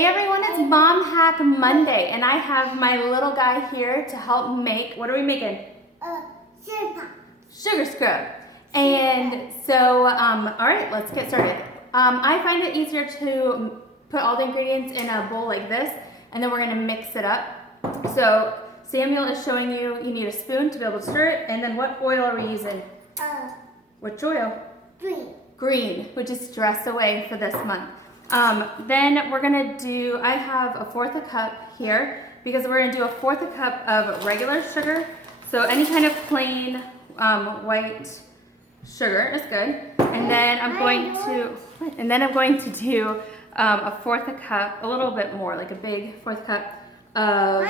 Hey everyone, it's Mom Hack Monday, and I have my little guy here to help make, what are we making? Sugar scrub. And so, all right, let's get started. I find it easier to put all the ingredients in a bowl like this, and then we're gonna mix it up. So Samuel is showing you need a spoon to be able to stir it, and then what oil are we using? Which oil? Green, which is Stress Away for this month. Then we're gonna do, I have 1/4 a cup here because we're gonna do 1/4 a cup of regular sugar. So any kind of plain white sugar is good. And then I'm going to do 1/4 a cup, a little bit more, like a big 1/4 cup of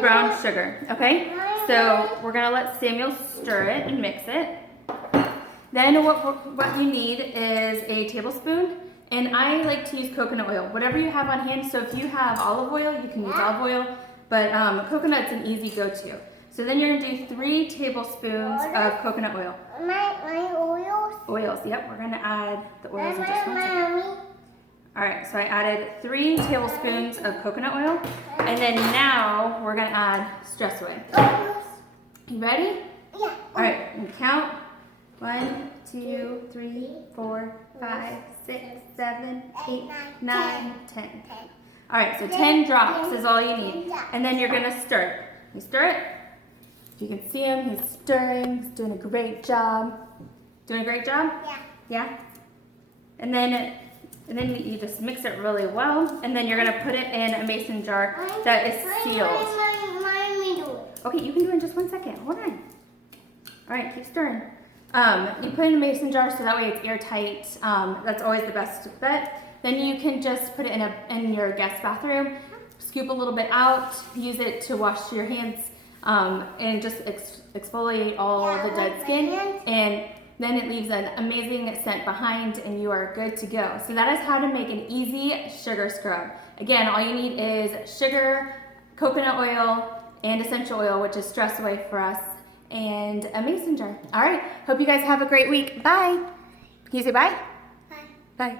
brown sugar. Okay, so we're gonna let Samuel stir it and mix it. Then what you need is a tablespoon, and I like to use coconut oil, whatever you have on hand. So if you have olive oil, you can use olive oil, but coconut's an easy go-to. So then you're gonna do 3 tablespoons of coconut oil. My oils? Oils, yep, we're gonna add the oils in just 1 second. All right, so I added 3 tablespoons of coconut oil, and then now we're gonna add Stress Away. You ready? Yeah. All right, and count. 1, 2, 3, 4, 5, 6, 7, 8, 9, 10. All right, so 10 drops is all you need. And then you're gonna stir it. You stir it. You can see him, he's stirring, he's doing a great job. Doing a great job? Yeah. Yeah? And then you just mix it really well, and then you're gonna put it in a mason jar that is sealed. Okay, you can do it in just 1 second. Hold on. All right, keep stirring. You put it in a mason jar so that way it's airtight. That's always the best bet. Then you can just put it in your guest bathroom, scoop a little bit out, use it to wash your hands, and just exfoliate all the dead skin. And then it leaves an amazing scent behind, and you are good to go. So that is how to make an easy sugar scrub. Again, all you need is sugar, coconut oil, and essential oil, which is Stress Away for us, and a mason jar. All right, hope you guys have a great week. Bye. Can you say bye? Bye. Bye.